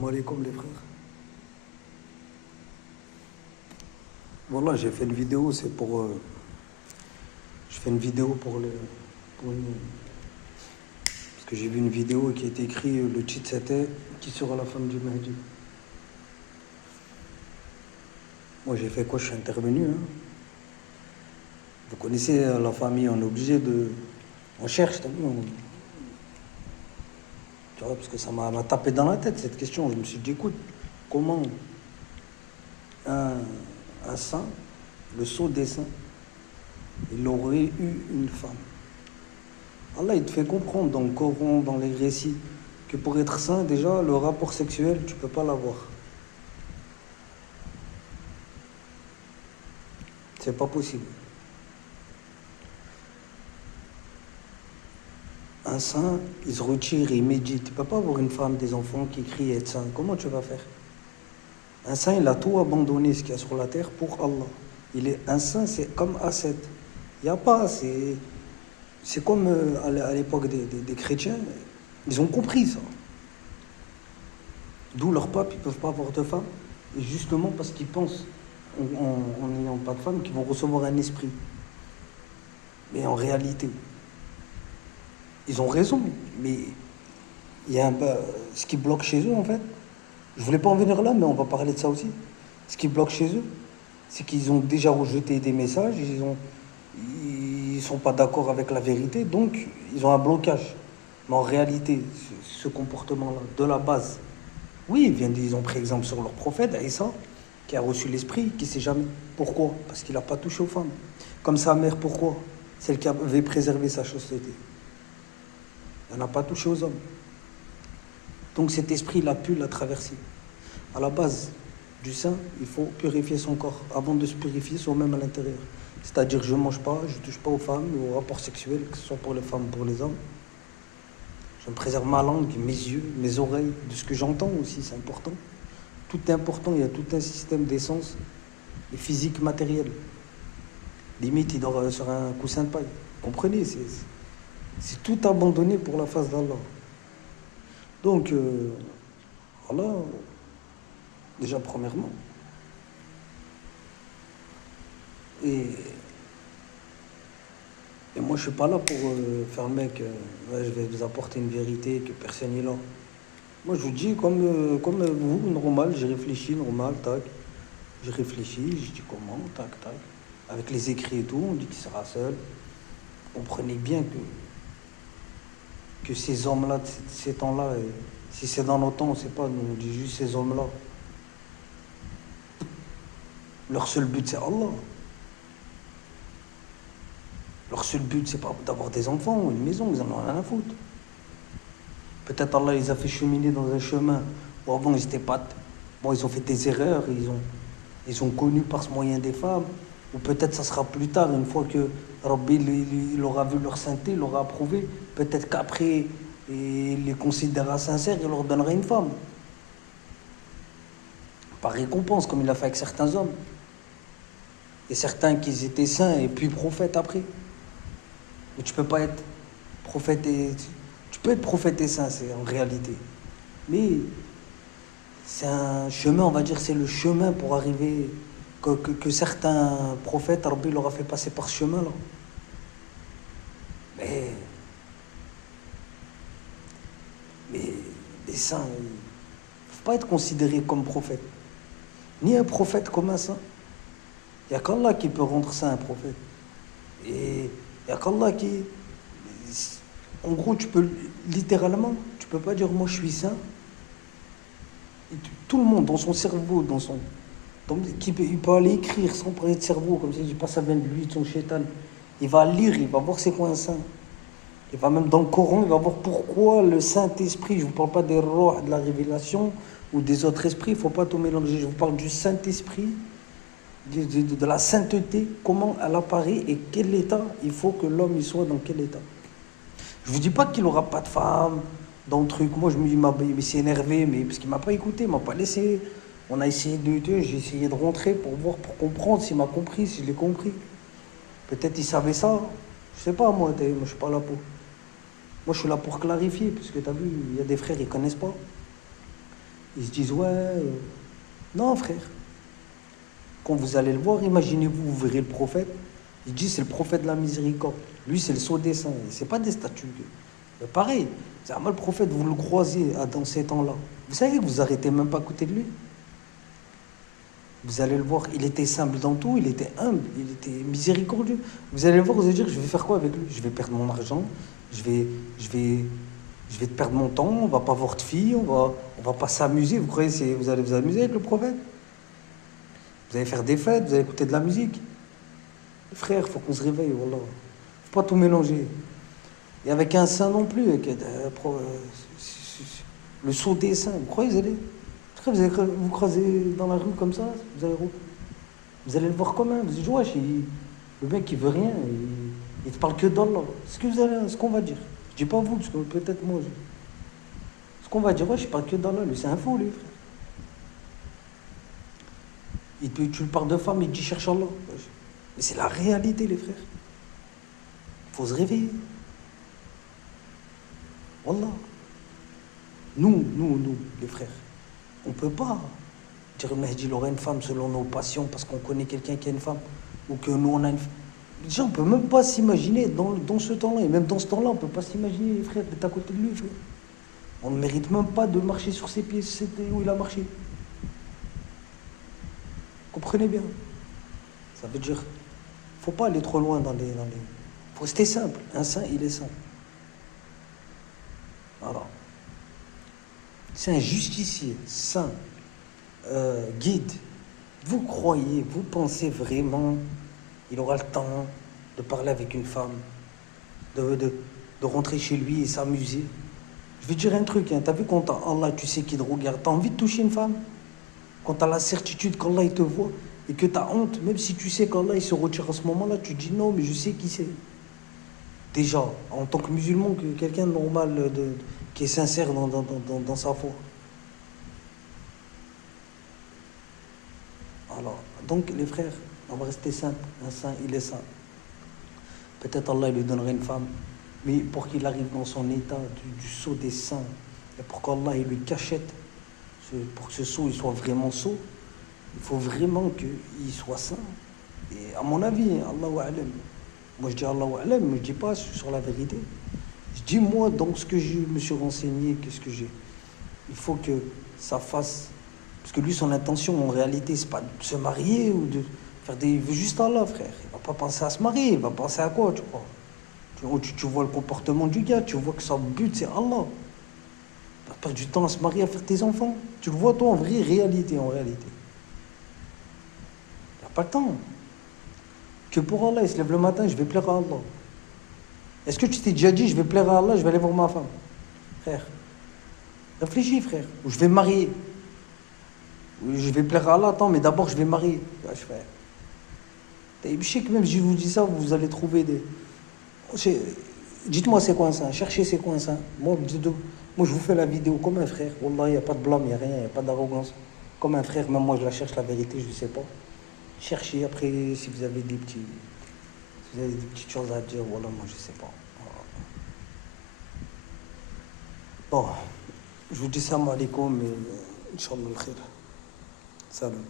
Salam alaikum les frères. Voilà, j'ai fait une vidéo, c'est pour. Je fais une vidéo pour une- parce que j'ai vu une vidéo qui a été écrite, le titre c'était Qui sera la femme du Mahdi. Moi j'ai fait quoi? Je suis intervenu, hein. Vous connaissez la famille, on est obligé de. On cherche, t'as vu? Tu vois, parce que ça m'a tapé dans la tête cette question. Je me suis dit, écoute, comment un, un saint, le sceau des saints, il aurait eu une femme? Allah, il te fait comprendre dans le Coran, dans les récits, que pour être saint, déjà, le rapport sexuel, tu peux pas l'avoir. C'est pas possible. Un saint, il se retire, il médite. Tu peux pas avoir une femme, des enfants qui crient être saint. Comment tu vas faire? Un saint, il a tout abandonné, ce qu'il y a sur la terre, pour Allah. Il est un saint, c'est comme Asset. Il n'y a pas, c'est comme à l'époque des chrétiens. Ils ont compris ça. D'où leur pape, ils ne peuvent pas avoir de femme. Et justement parce qu'ils pensent, en n'ayant pas de femme, qu'ils vont recevoir un esprit. Mais en réalité, ils ont raison. Mais il y a ce qui bloque chez eux, en fait. Je voulais pas en venir là, mais on va parler de ça aussi. Ce qui bloque chez eux, c'est qu'ils ont déjà rejeté des messages, ils sont pas d'accord avec la vérité, donc ils ont un blocage. Mais en réalité, ce comportement-là, de la base, oui, ils ont pris exemple sur leur prophète, Aïssa, qui a reçu l'esprit, qui sait jamais. Pourquoi? Parce qu'il n'a pas touché aux femmes. Comme sa mère, pourquoi? Celle qui avait préservé sa chasteté. Elle n'a pas touché aux hommes. Donc cet esprit, il a pu la traverser. À la base du saint, il faut purifier son corps avant de se purifier soi-même à l'intérieur. C'est-à-dire, je ne mange pas, je ne touche pas aux femmes, aux rapports sexuels, que ce soit pour les femmes ou pour les hommes. Je me préserve ma langue, mes yeux, mes oreilles, de ce que j'entends aussi, c'est important. Tout est important, il y a tout un système d'essence, et physique, matériel. Limite, il dort sur un coussin de paille. Comprenez, c'est tout abandonné pour la face d'Allah. Donc, voilà, déjà premièrement. Et, et moi, je suis pas là pour faire le mec, ouais, je vais vous apporter une vérité que personne n'est là. Moi, je vous dis, comme vous, normal, j'ai réfléchi, normal, tac. J'ai réfléchi, je dis comment, tac, tac. Avec les écrits et tout, on dit qu'il sera seul. Comprenez bien que ces hommes-là, ces temps-là, si c'est dans nos temps, on ne sait pas, nous on dit juste ces hommes-là. Leur seul but, c'est Allah. Leur seul but, c'est pas d'avoir des enfants ou une maison, ils en ont rien à foutre. Peut-être Allah les a fait cheminer dans un chemin où avant ils étaient pas. Bon, ils ont fait des erreurs, ils ont connu par ce moyen des femmes. Ou peut-être ça sera plus tard, une fois que Rabbi il aura vu leur sainteté, il l'aura approuvé. Peut-être qu'après, il les considérera sincères, il leur donnera une femme. Par récompense, comme il a fait avec certains hommes. Et certains qui étaient saints et puis prophètes après. Mais tu peux pas être prophète et. Tu peux être prophète et saint, c'est en réalité. Mais c'est un chemin, on va dire, c'est le chemin pour arriver. Que certains prophètes, Rabbi leur a fait passer par ce chemin-là. Mais, mais les saints, ils ne peuvent pas être considérés comme prophètes. Ni un prophète comme un saint. Il n'y a qu'Allah qui peut rendre saint un prophète. Et il n'y a qu'Allah qui. En gros, tu peux littéralement, tu peux pas dire moi je suis saint. Et tout le monde, dans son cerveau, il peut aller écrire sans parler de cerveau, comme si je dis pas ça vient de lui, de son chétan. Il va lire, il va voir c'est quoi un saint. Il va même dans le Coran, il va voir pourquoi le Saint-Esprit, je ne vous parle pas des rois de la révélation ou des autres esprits, il ne faut pas tout mélanger, je vous parle du Saint-Esprit, de la sainteté, comment elle apparaît et quel état il faut que l'homme y soit dans quel état. Je ne vous dis pas qu'il n'aura pas de femme dans le truc. Moi, il s'est énervé, mais parce qu'il ne m'a pas écouté, il ne m'a pas laissé. On a essayé j'ai essayé de rentrer pour voir, pour comprendre s'il m'a compris, si je l'ai compris. Peut-être il savait ça. Je sais pas, moi, je suis pas là pour. Moi, je suis là pour clarifier, parce que tu as vu, il y a des frères, ils connaissent pas. Ils se disent, ouais, non frère. Quand vous allez le voir, imaginez-vous, vous verrez le prophète. Il dit, c'est le prophète de la miséricorde. Lui, c'est le sceau des saints. C'est pas des statues. Mais pareil, c'est le prophète, vous le croisez dans ces temps-là. Vous savez que vous arrêtez même pas à côté de lui. Vous allez le voir, il était simple dans tout, il était humble, il était miséricordieux. Vous allez le voir, vous allez dire, je vais faire quoi avec lui? Je vais perdre mon argent, je vais, je vais, je vais perdre mon temps, on va pas voir de filles, on va pas s'amuser. Vous croyez que vous allez vous amuser avec le prophète? Vous allez faire des fêtes, vous allez écouter de la musique. Frère, il faut qu'on se réveille, voilà. Faut pas tout mélanger. Et avec un saint non plus, avec, le sceau des saints. Vous croyez, vous allez vous croiser dans la rue comme ça, vous allez le voir quand même. Vous dites, wesh, le mec il veut rien, il te parle que d'Allah. Ce qu'on va dire. Je dis pas vous, parce que peut-être moi. Ce qu'on va dire, wesh, il parle que d'Allah, lui c'est un faux, lui, frère. Tu le parles de femme, il te dit cherche Allah. Mais c'est la réalité, les frères. Il faut se réveiller. Wallah. Nous, les frères, on ne peut pas dire Mehdi il aura une femme selon nos passions parce qu'on connaît quelqu'un qui a une femme ou que nous on a une femme. Déjà, on ne peut même pas s'imaginer dans ce temps-là, et même dans ce temps-là, on ne peut pas s'imaginer les frères d'être à côté de lui. Frère. On ne mérite même pas de marcher sur ses pieds, c'était où il a marché. Comprenez bien. Ça veut dire, faut pas aller trop loin dans les. Faut rester simple. Un saint, il est saint. Voilà. C'est un justicier, saint, guide. Vous croyez, vous pensez vraiment, il aura le temps de parler avec une femme, de rentrer chez lui et s'amuser. Je vais te dire un truc, hein. T'as vu quand Allah, tu sais qu'il te regarde, t'as envie de toucher une femme? Quand t'as la certitude qu'Allah il te voit et que t'as honte, même si tu sais qu'Allah il se retire à ce moment-là, tu te dis non, mais je sais qui c'est. Déjà, en tant que musulman, quelqu'un de normal, qui est sincère dans sa foi. Alors, donc les frères, on va rester simple. Un saint, il est saint. Peut-être Allah il lui donnerait une femme, mais pour qu'il arrive dans son état du sceau des saints, et pour qu'Allah il lui cachette, pour que ce sceau il soit vraiment sceau, il faut vraiment qu'il soit saint. Et à mon avis, Allahu A'lam. Moi je dis Allahu A'lam, mais je dis pas sur la vérité. Je dis moi, dans ce que je me suis renseigné, qu'est-ce que j'ai? Il faut que ça fasse. Parce que lui, son intention, en réalité, c'est pas de se marier ou de faire des. Il veut juste Allah, frère. Il va pas penser à se marier, il va penser à quoi, tu crois? Tu vois le comportement du gars, tu vois que son but, c'est Allah. Il va perdre du temps à se marier, à faire tes enfants. Tu le vois, toi, en vraie réalité, en réalité. Il n'a pas le temps. Que pour Allah, il se lève le matin, je vais plaire à Allah. Est-ce que tu t'es déjà dit, je vais plaire à Allah, je vais aller voir ma femme? Frère, réfléchis, frère. Ou je vais me marier. Ou je vais plaire à Allah, attends, mais d'abord, je vais me marier. Ouais, je fais. Je sais que même si je vous dis ça, vous allez trouver des. Dites-moi c'est quoi un saint, cherchez c'est quoi un saint. Moi, je vous fais la vidéo comme un frère. Wallah, il n'y a pas de blâme, il n'y a rien, il n'y a pas d'arrogance. Comme un frère, même moi je la cherche la vérité, je ne sais pas. Cherchez après si vous avez des petites choses à dire, voilà, moi je ne sais pas. Bon, je vous dis salam alaikum et Inch'Allah al-khair. Salam.